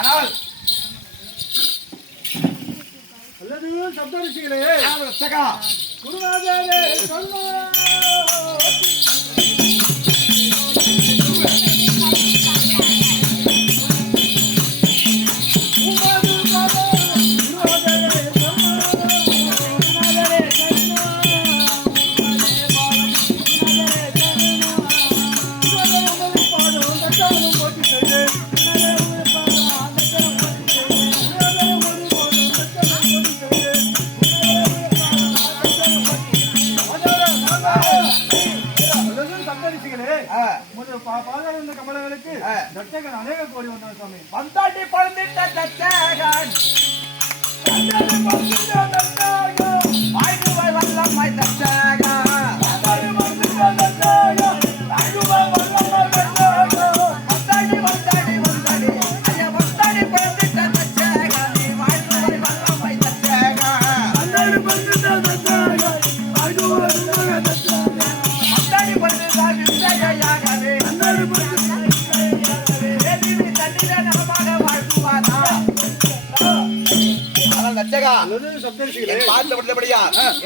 ஆனால் அல்லது சப்தரிஷிகளே குருநாதரே கமலங்களுக்கு தட்சகன் அநேக கோடி வந்தான் சுவாமி. வந்தாண்டி பழந்திட்ட தட்சகன் வாய்குவாய் வல்லம்மாய் தட்சகன்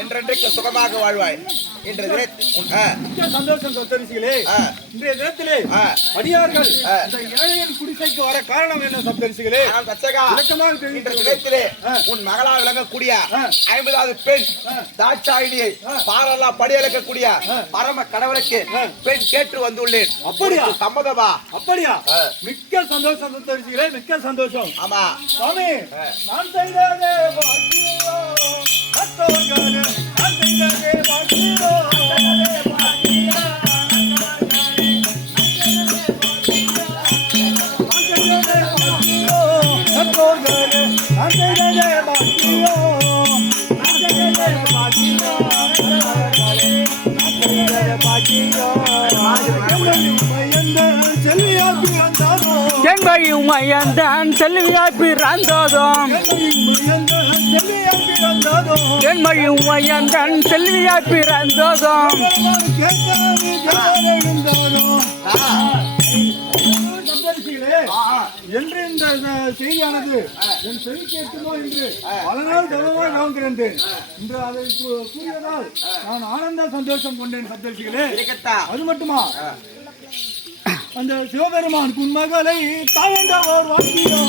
என்றென்றைக்கு சுகமாக வாழ்வாய். இன்றைய சந்தோஷம் சப்தரிஷிகளே. இன்றைய தினத்திலே அடியார்கள் இந்த ஏழையின் குடிசைக்கு வர காரணம் என்ன சப்தரிஷிகளே? இன்றைய தினத்திலே உன் மகளால் விளங்கக்கூடிய 50வது பெண் தாட்சாயினியை பாரலா படியளக்கக்கூடிய பரம கடவுளுக்கு பெண் கேட்டு வந்துள்ளேன். அப்படியா? சம்மதமா? அப்படியா? மிக்க சந்தோஷம் சப்தரிஷிகளே, மிக்க சந்தோஷம். ஆமா சுவாமி, நான் செய்ததே பாக்கியோ, மற்றவர்களே நான் செய்ததே பாக்கியோ, என் செல்வியாய் பிறந்ததும் செல்வியாய் பிறந்ததும் என்று இந்த செய்தியானது என் செவி கேட்குமோ என்று பல நாள் தவறாக நோக்கிறேன். இன்று அதை கூறியதால் நான் ஆனந்த சந்தோஷம் கொண்டேன் சப்தரிஷிகளே. அது மட்டுமா, அந்த சிவபெருமான் உன் மகளை தாயண்டவர் வாக்கியோ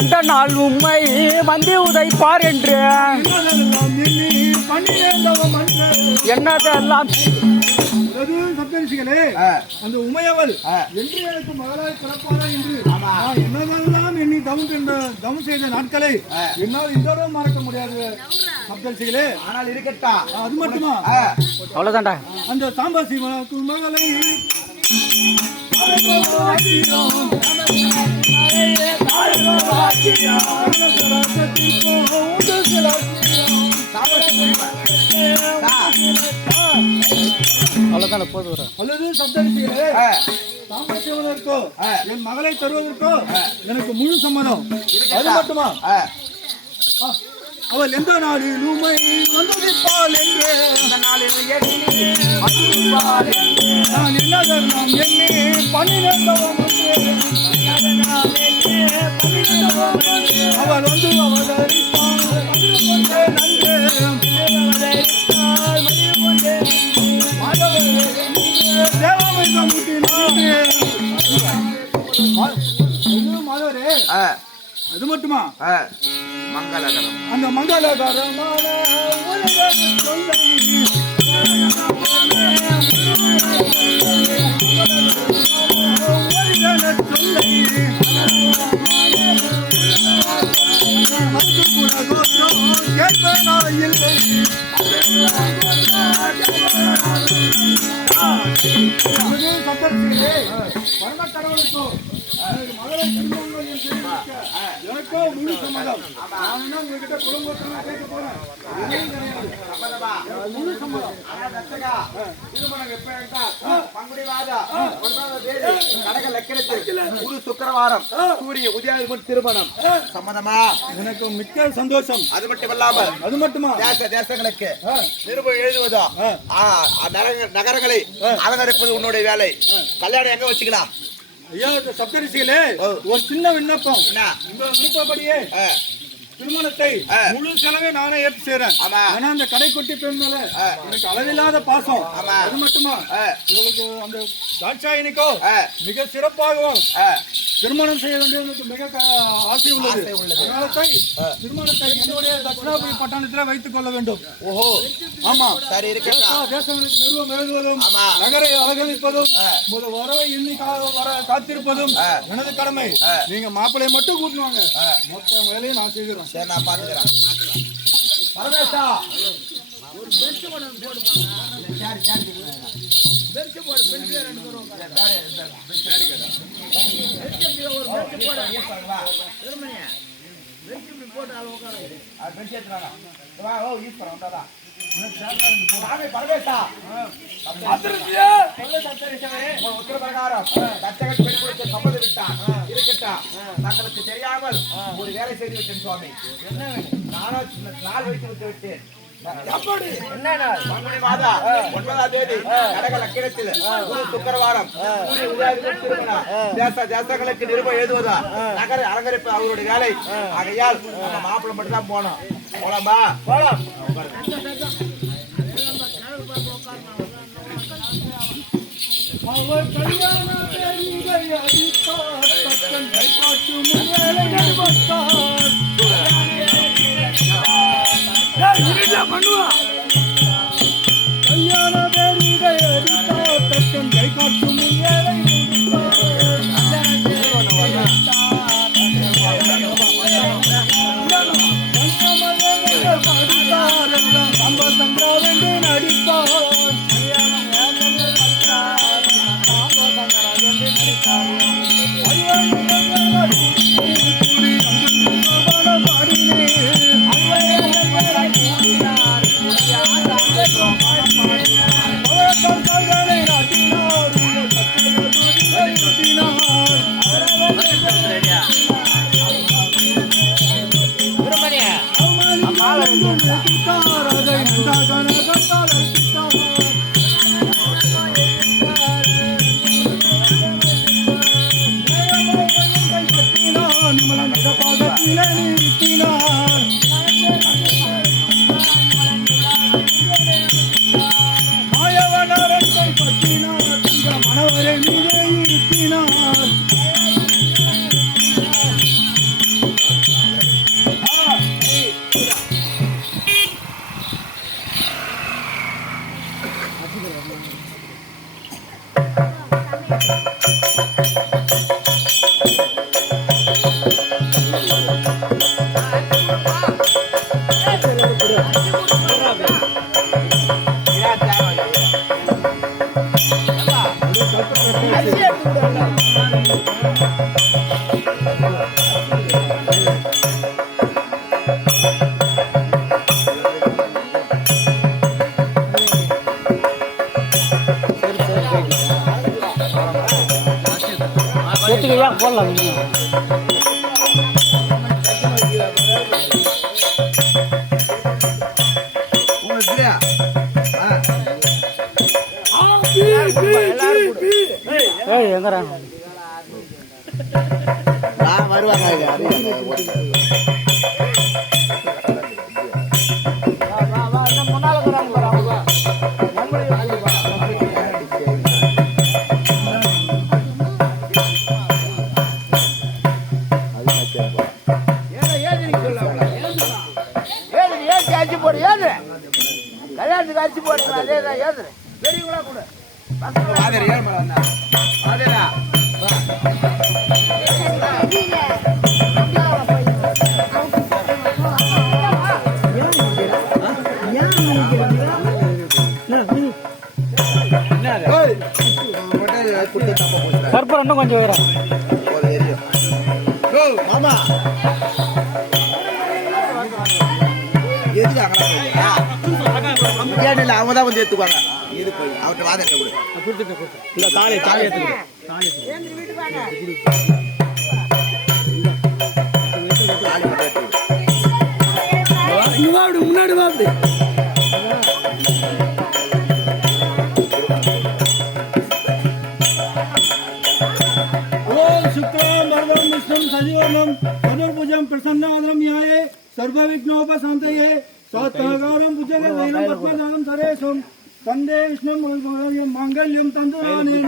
எந்த நாள் உண்மை வந்து உதைப்பார் என்று என்னதெல்லாம் சப்தரிஷிகளே, அந்த உமையவள் என்று எனக்கு மகளாய் பிறப்பாரா என்று என்னதெல்லாம் எண்ணி தவம் செய்த நாட்களை என்னால் இதோட மறக்க முடியாது சப்தரிஷிகளே. ஆனால் இருக்கட்டா, அது மட்டுமா, அவ்வளவுதான்டா. அந்த சாம்பாசி மகளை அவ்வளவுதான் போது. அல்லது சப்தரிஷிகளே, சாம்பசிவனருக்கோ என் மகளை தருவதற்கோ எனக்கு முழு சம்மதம். அது மட்டுமா, அவள் எந்த நாளில் உமை வந்திருப்பாள் என்று நான் என்னதெல்லாம் எண்ணி 12 அவள் வந்து அவதரிப்பாள் மாதவரே. அது மட்டுமா, மங்களகரம் அந்த மங்களகரமான சொல்லை பரம கடவுளுக்கோ மகளை என் செய்திக்க எனக்கோ முழு சம்மதம். நான் என்ன உங்ககிட்ட குடும்பத்தோட கேட்க போறேன்? எதுவும் கிடையாது. முழு சம்மதம். திருமணம் எப்ப என்றால் பங்குனி மாதம் 9ஆம் தேதி கடக லக்கினத்தில் குரு சுக்கிரவாரம் சூரிய உதயாதி முன் திருமணம். சம்மதமா? எனக்கு மிக்க சந்தோஷம். அது மட்டுமல்லாமல் அது மட்டுமா தேசங்களுக்கு நிருபம் எழுதுவதோ நகரங்களை அலங்கரிப்பது உன்னுடைய வேலை. கல்யாணம் எங்க வச்சுக்கலாம்? ஐயா, சப்தரிசிகளே, ஒரு சின்ன விண்ணப்பம். என்ன? இந்த விண்ணப்பப்படியே திருமணத்தை முழு செலவை நானே ஏற்று செய்றேன். ஆமா. ஆனா அந்த கடைக்குட்டி பெண் மேல எனக்கு அளவில்லாத பாசம். ஆமா. அது மட்டுமா இவளுக்கு அந்த தாட்சாயினிக்கோ மிக சிறப்பாகவும் திருமணம் செய்ய வேண்டியது மிக ஆசை உள்ளது. அதனால திருமணத்தை என்னுடைய தட்சிணாபுரி பட்டணத்தில் வைத்துக் கொள்ள வேண்டும். ஓஹோ, ஆமா. சரி, இருக்கட்டும். தேசங்களுக்கு நிறுவனம் எழுதுவதும் ஆமா. நகரை அலங்கரிப்பதும் வரவை எண்ணி வர காத்திருப்பதும் எனது கடமை. நீங்க மாப்பிள்ளையை மட்டும் கூட்டுவாங்க, மொத்த வேலையை நான் செய்கிறேன். சரி, நான் பாத்துக்கிறேன். பரமேசா, உத்தர பிரகாரம் தச்சகன் பெண் கொடுத்த சம்மதம் விட்டான். இருக்கட்டும், தங்களுக்கு தெரியாமல் ஒரு வேலை செய்து விட்டேன் சுவாமி. நானும் நாள் வைத்து விட்டு விட்டேன். பங்குனி மாதம் 9ஆம் தேதி கடக லக்கினத்தில் குரு சுக்கிரவாரம் சூரிய உதயாதி முன் திருமணம். தேசங்களுக்கு நிருபம் எழுதுவதா நகர அலங்கரிப்பு அவருடைய வேலை. ஆகையால் நம்ம மாப்பிள்ளை மட்டும் தான் போனோம். போலாமா? போலாம். அவர் கல்யாண பேரிகை அடித்தார், தக்கன் கைப்பாட்டு முன்வேலைகள் வந்தார். கல்யாண பேரிகை அடித்தார், தக்கன் கைப்பாட்டு முன்வேலை சம்பந்தங்காவென்று நடிப்பார். போடலாம். எங்கடா வருவாங்க. கல்யாணத்துக்கு அரிசி போடுறேன். அதேதான் ஏதுறேன். பெரியவங்களா கூட கற்பூரம் இன்னும் கொஞ்சம் வரும். ஆமா எதுக்கு அங்கே அவங்க தான் வந்து எடுத்துக்குவாங்க இது போய் அவர்கிட்ட வாதத்தை கொடு இந்த தாலி எடுத்துக்கிட்டு முன்னாடி வா அப்படி सजीवनम चतुर्भुजम प्रसन्नादम याये सर्वविघ्नोपशान्तये सात्काकारं भुजगशयनं पद्मनाभं सरेशं वन्दे विष्णुं माङ्गल्यं तन्तुनानेन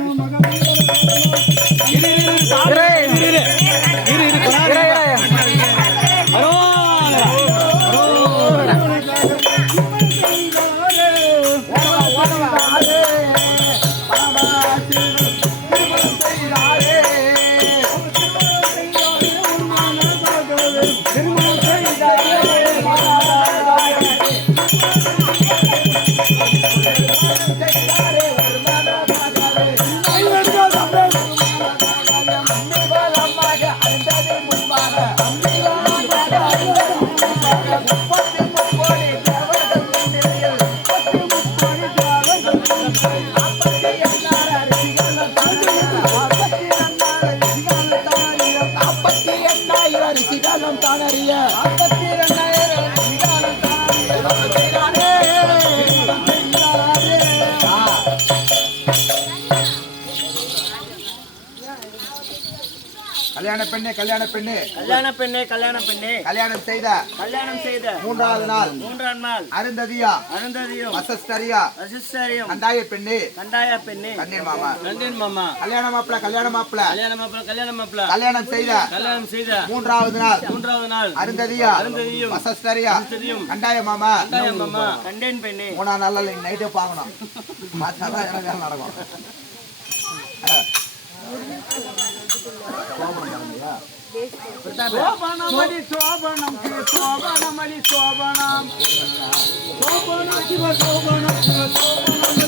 கல்யாண பெண்ணே கல்யாண பெண்ணே கல்யாணம் செய்த மூன்றாவது நாள் அருந்ததியும் வசஸ்தரியா கண்டாய பெண்ணே கண்ணே மாமா கல்யாண மாப்பிள்ள கல்யாணம் செய்த மூன்றாவது நாள் அருந்ததியும் வசஸ்தரியா கண்டாய மாமா கண்டேன் பெண்ணே மூணாவது நாள் நைட்டே பார்க்கணும் பார்த்தாதான் எனக்கு நடக்கும் शोभनमलि शोभनं शोभनमलि शोभनं शोभनं शिव शोभनं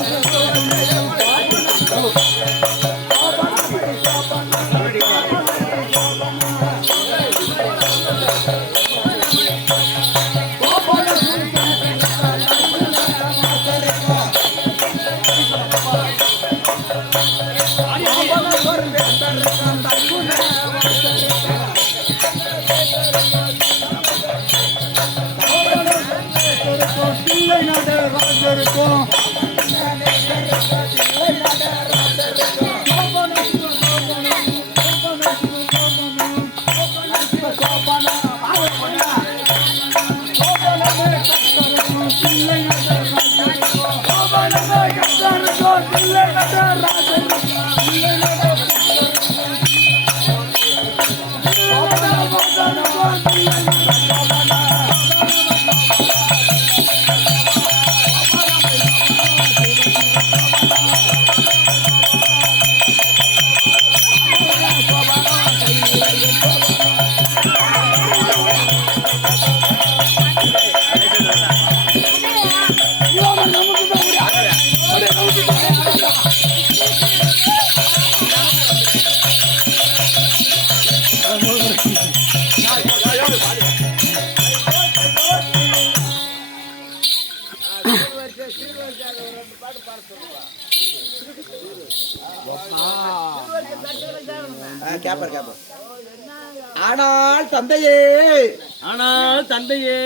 ஆனால் தந்தையே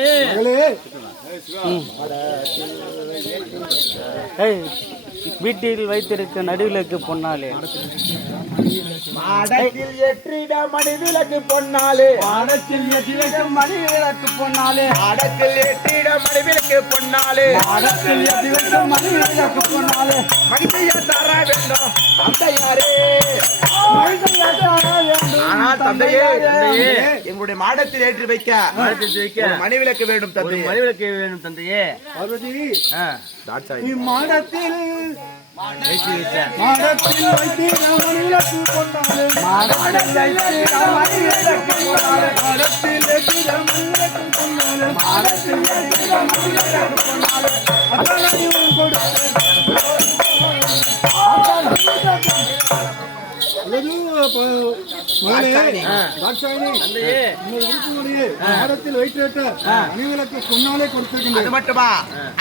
வீட்டில் வைத்திருக்க நடுவிலக்கு பொன்னாலே மாடத்தில் ஏற்றிட மணிவிளக்கு பொன்னாலே மாடத்தில் ஏற்றிட மணிவிளக்கு பொன்னாலே மாடத்தில் ஏற்றிட மணிவிளக்கு பொன்னாலே மாடத்தில் ஏற்றிட மணிவிளக்கு பொன்னாலே மகிழ்ச்சியா தர வேண்டும் தந்தையாரே ஆனால் தந்தையே எங்களுடைய மாடத்தில் ஏற்றி வைக்க மணிவிளக்கு வேண்டும் தந்தையே மாடத்தில் வைத்திட மணிவிளக்கு பொன்னாலே மாடத்தில் ஏற்றிட மணிவிளக்கு பொன்னாலே மாடத்தில் ஏற்றிட மணிவிளக்கு பொன்னாலே மாடத்தில் ஏற்றிட மணிவிளக்கு பொன்னாலே அத்தனையும் கொடுத்து மகளே, தாட்சாயினி, உங்கள் விருப்பமுடைய மாடத்தில் வைத்திருக்க அணிவிளக்கு பொன்னாலே கொடுத்திருக்கின்றேன். அது மட்டுமா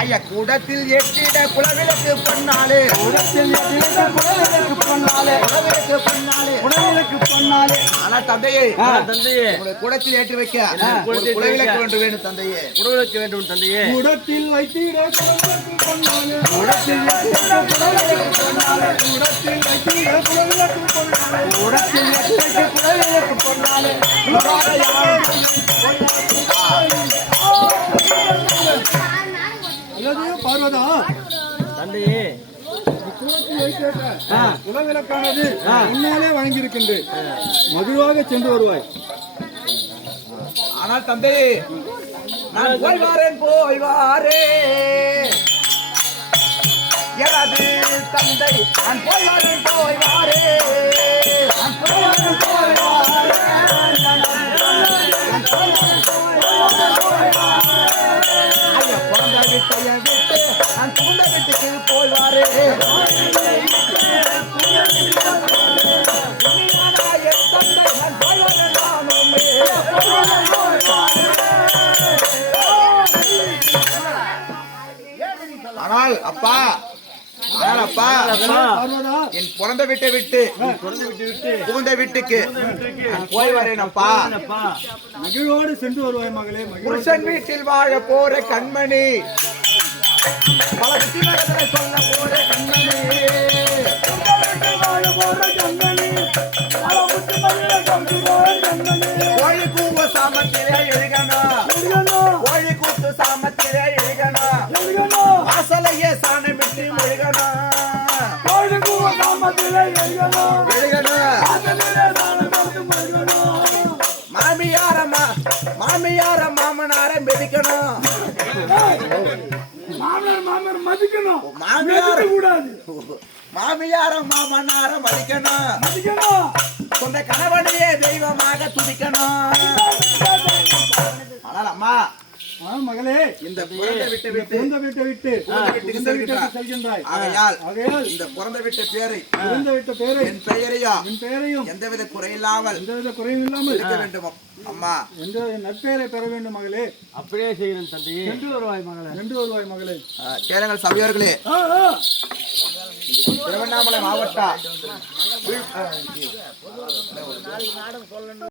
ஐயா கூடத்தில் ஏற்றிட குலவிளக்கு பொன்னாலே ஆனா தந்தையே உங்களை கூடத்தில் ஏற்றி வைக்க ஒரு குலவிளக்கு ஒன்று வேணும் தந்தையே. குடவிளக்கு வேண்டும் தந்தையே. கூடத்தில் வைத்திட குலவிளக்கு பொன்னாலே, கூடத்தில் வைத்திட குலவிளக்கு பொன்னாலே, கூடத்தில் வைத்திட குலவிளக்கு பொன்னாலே, கூடத்தில் வைத்திட குலவிளக்கு பொன்னாலே. அல்லது பார்வதா தந்தையே, கூடத்தில் வைத்திருக்க குலவிளக்கானது முன்னாலே வழங்கியிருக்கின்றேன். மதுவாக சென்று வருவாய். ஆனால் தந்தையே நான் போய் வாரேன் எனது தந்தை நான் போய் வாரேன் ஐயா பிறந்த வீட்டைய விட்டு நான் புகுந்த வீட்டுக்கு போய் வாரேன். என் தந்தை நான் போய் வரேன் நானுமே. ஆனால் அப்பா பார்வதா, என் பிறந்த வீட்டை விட்டு புகுந்த வீட்டுக்கு நான் போய் வரேன் அப்பா. மகிழ்வோடு சென்று வருவாய் மகளே. புருஷன் வீட்டில் வாழ போற கண்மணி, பல புத்திமதிகளை சொல்ல போற கண்மணி, கோழி கூவ சாமத்திலே எழுகணும், கோழி கூத்து சாமத்திலே எழுகணும், வாசலையே சாணமிட்டு எழுகணும், மாமியார மாமனார மிதிக்கணும், மாமனார் மதிக்கணும், மாமியார மாமனார மதிக்கணும், சொந்த கணவனையே தெய்வமாக துதிக்கணும். ஆனால் அம்மா மகளே, இந்த பிறந்த விட்டு விட்டு பிறந்த வீட்டை விட்டு வீட்டுக்கு இந்த வீட்டுக்கு செல்கின்றாய். ஆகையால் ஆகையால் இந்த பிறந்த விட்ட பேரை பிறந்த வீட்டு பேரை என் பெயரையும் என் பெயரையும் எந்தவித குறையில்லாமல் எந்தவித குறையும் இல்லாமல் இருக்க வேண்டும் அம்மா. எந்த நற்பெயரை பெற வேண்டும் மகளே. அப்படியே செய்கிறேன் தந்தையே. சென்று வருவாய் மகளே, சென்று வருவாய் மகளே. கேளுங்கள் சபையோர்களே, திருவண்ணாமலை மாவட்டம்